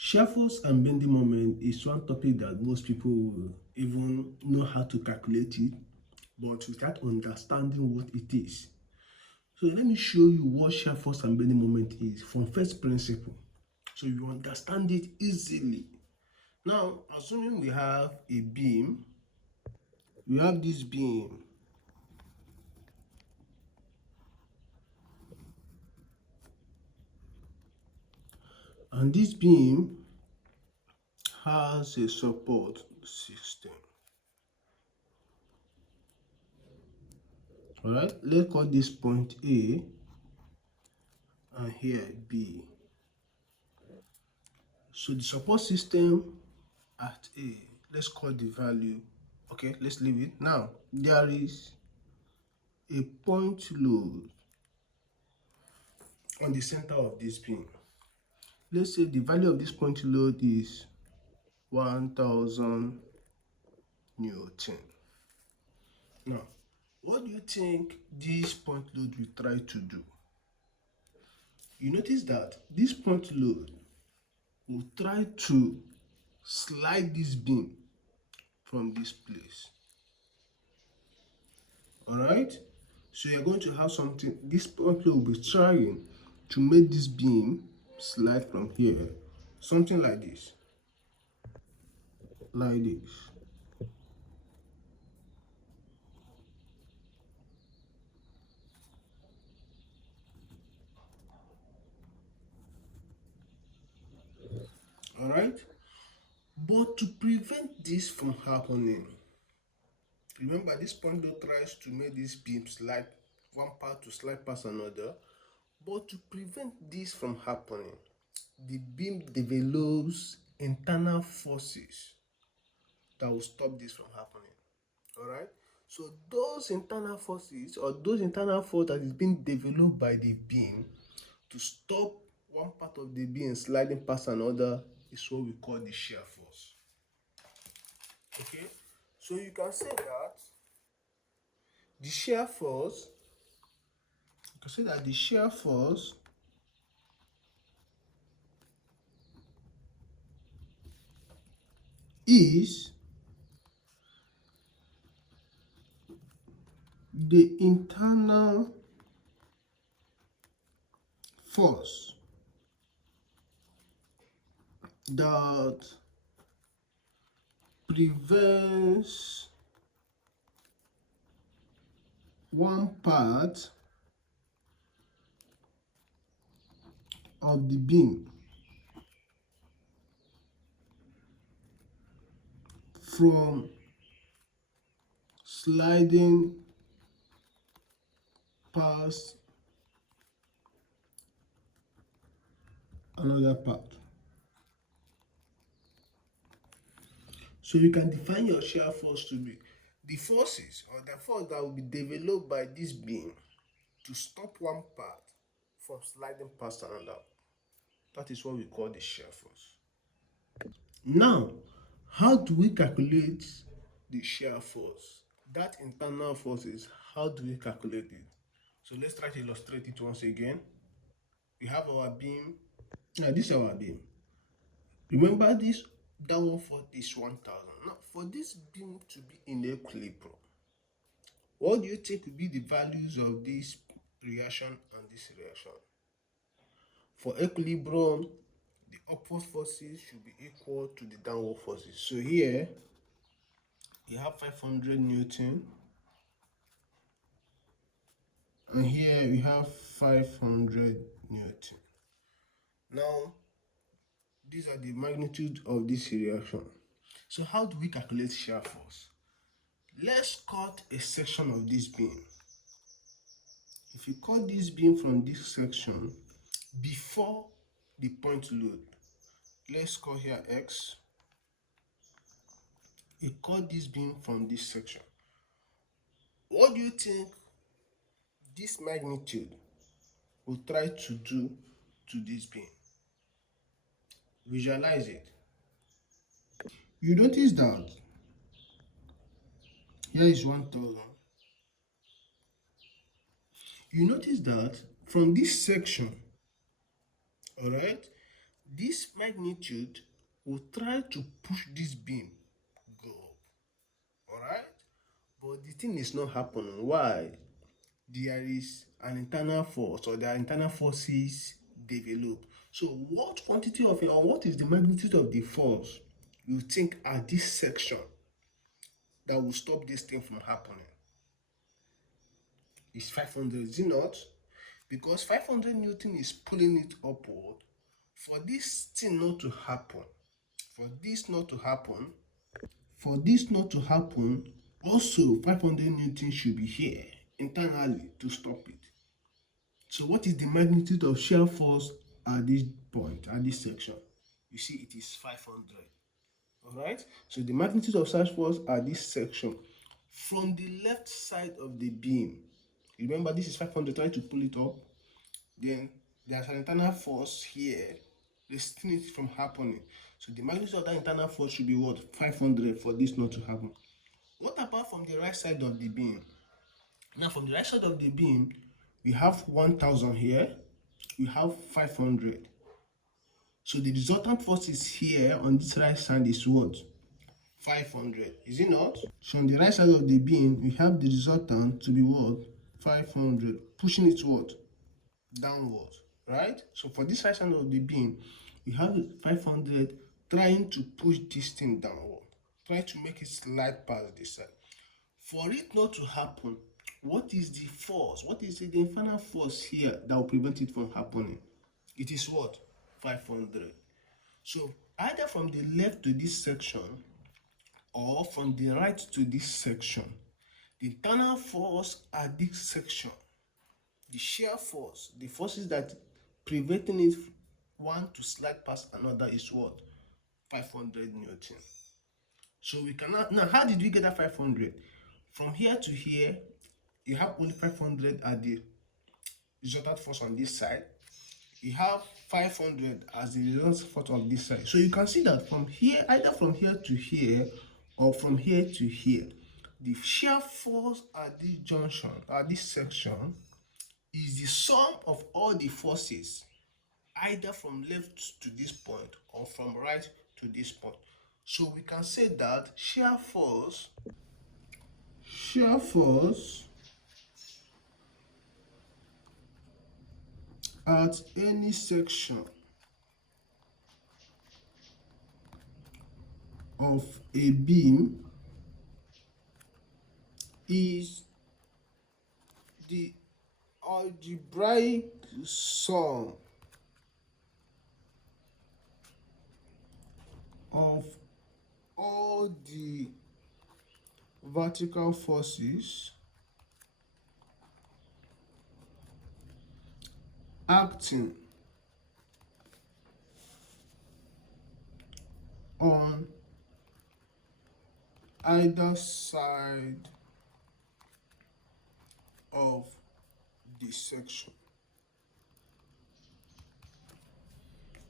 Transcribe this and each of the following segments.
Shear force and bending moment is one topic that most people will even know how to calculate it, but without understanding what it is. So let me show you what shear force and bending moment is from first principle, so you understand it easily. Now, assuming we have a beam, we have this beam, and this beam has a support system. Alright, let's call this point A and here B. So the support system at A, let's call the value, okay, let's leave it. Now, there is a point load on the center of this beam. Let's say the value of this point load is 1000 Newton. Now, what do you think this point load will try to do? You notice that this point load will try to slide this beam from this place. Alright? So you're going to have something, this point load will be trying to make this beam slide from here, something like this. Like this. Alright? But to prevent this from happening, remember this point load tries to make this beam slide, one part to slide past another. But to prevent this from happening, the beam develops internal forces that will stop this from happening. Alright? So those internal forces, or those internal force that is being developed by the beam to stop one part of the beam sliding past another, is what we call the shear force. Okay? So you can say that the shear force, is the internal force that prevents one part of the beam from sliding past another part. So you can define your shear force to be the forces, or the force that will be developed by this beam to stop one part from sliding past another. That is what we call the shear force. Now, how do we calculate the shear force? That internal forces, how do we calculate it? So let's try to illustrate it once again. We have our beam. Now this is our beam. Remember, this downward force is 1000. Now for this beam to be in equilibrium, what do you think will be the values of this reaction and this reaction? For equilibrium, the upward forces should be equal to the downward forces. So here you have 500 Newton, and here we have 500 Newton. Now, these are the magnitude of this reaction. So how do we calculate shear force? Let's cut a section of this beam. If you cut this beam from this section before the point load, let's call here X. You cut this beam from this section. What do you think this magnitude will try to do to this beam? Visualize it. You notice that here is 1000. You notice that from this section, all right, this magnitude will try to push this beam go up. Alright? But the thing is not happening. Why? There is an internal force, or there are internal forces developed. So what quantity of it, or what is the magnitude of the force you think at this section that will stop this thing from happening? It's 500, is it not? Because 500 Newton is pulling it upward. For this thing not to happen, for this not to happen, also 500 Newton should be here internally to stop it. So what is the magnitude of shear force at this point, at this section? You see it is 500. Alright, so the magnitude of shear force at this section from the left side of the beam, remember this is 500, try to pull it up, then there's an internal force here restraining it from happening. So the magnitude of that internal force should be what? 500 for this not to happen. What about from the right side of the beam? Now from the right side of the beam, we have 1000 here, we have 500. So the resultant force is here on this right side is what? 500, is it not? So on the right side of the beam, we have the resultant to be what? 500, pushing it what? Downward, right? So for this right side of the beam, we have 500 trying to push this thing downward, trying to make it slide past this side. For it not to happen, what is the force? What is the infernal force here that will prevent it from happening? It is what? 500. So either from the left to this section or from the right to this section, the internal force at this section, the shear force, the forces that preventing it one to slide past another is what? 500 Newton. So we cannot, now how did we get that 500? From here to here, you have only 500 at the resultant force on this side. You have 500 as the resultant force on this side. So you can see that from here, either from here to here or from here to here, the shear force at this junction, at this section, is the sum of all the forces, either from left to this point or from right to this point. So we can say that shear force at any section of a beam is the algebraic sum of all the vertical forces acting on either side of the section.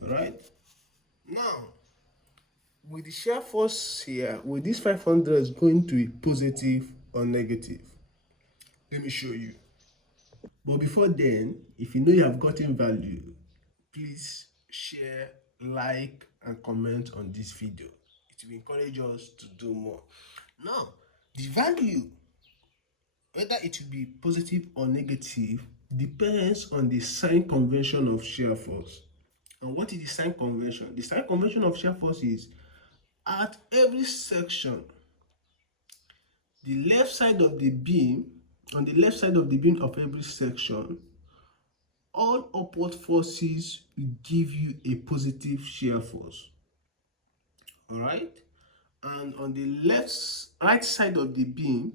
Right? Now, with the shear force here, with this 500 is going to be positive or negative? Let me show you. But before then, if you know you have gotten value, please share, like, and comment on this video. It will encourage us to do more. Now, the value, whether it will be positive or negative, depends on the sign convention of shear force. And what is the sign convention? The sign convention of shear force is at every section, the left side of the beam, on the left side of the beam of every section, all upward forces will give you a positive shear force. Alright? And on the right side of the beam,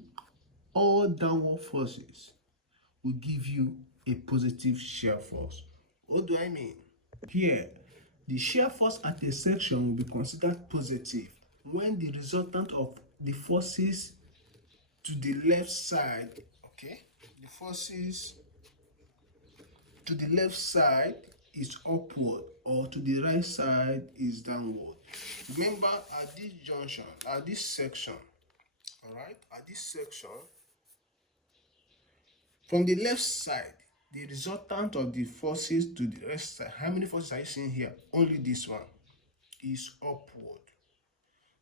all downward forces will give you a positive shear force. What do I mean? Here, the shear force at a section will be considered positive when the resultant of the forces to the left side, okay, the forces to the left side is upward, or to the right side is downward. Remember, at this junction, at this section, all right, at this section, from the left side, The resultant of the forces to the rest side, how many forces are you seeing here? Only this one is upward.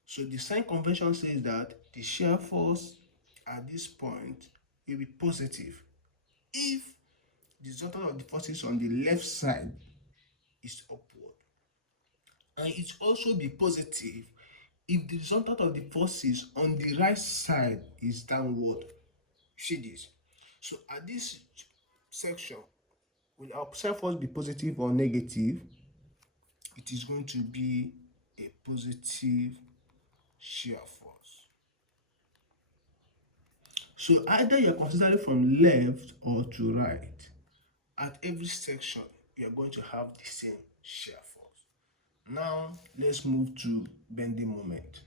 So the sign convention says that the shear force at this point will be positive if the resultant of the forces on the left side is upward. And it also be positive if the resultant of the forces on the right side is downward. See this? So at this section, will our shear force be positive or negative? It is going to be a positive shear force. So either you're considering from left or to right, at every section, you're going to have the same shear force. Now, let's move to bending moment.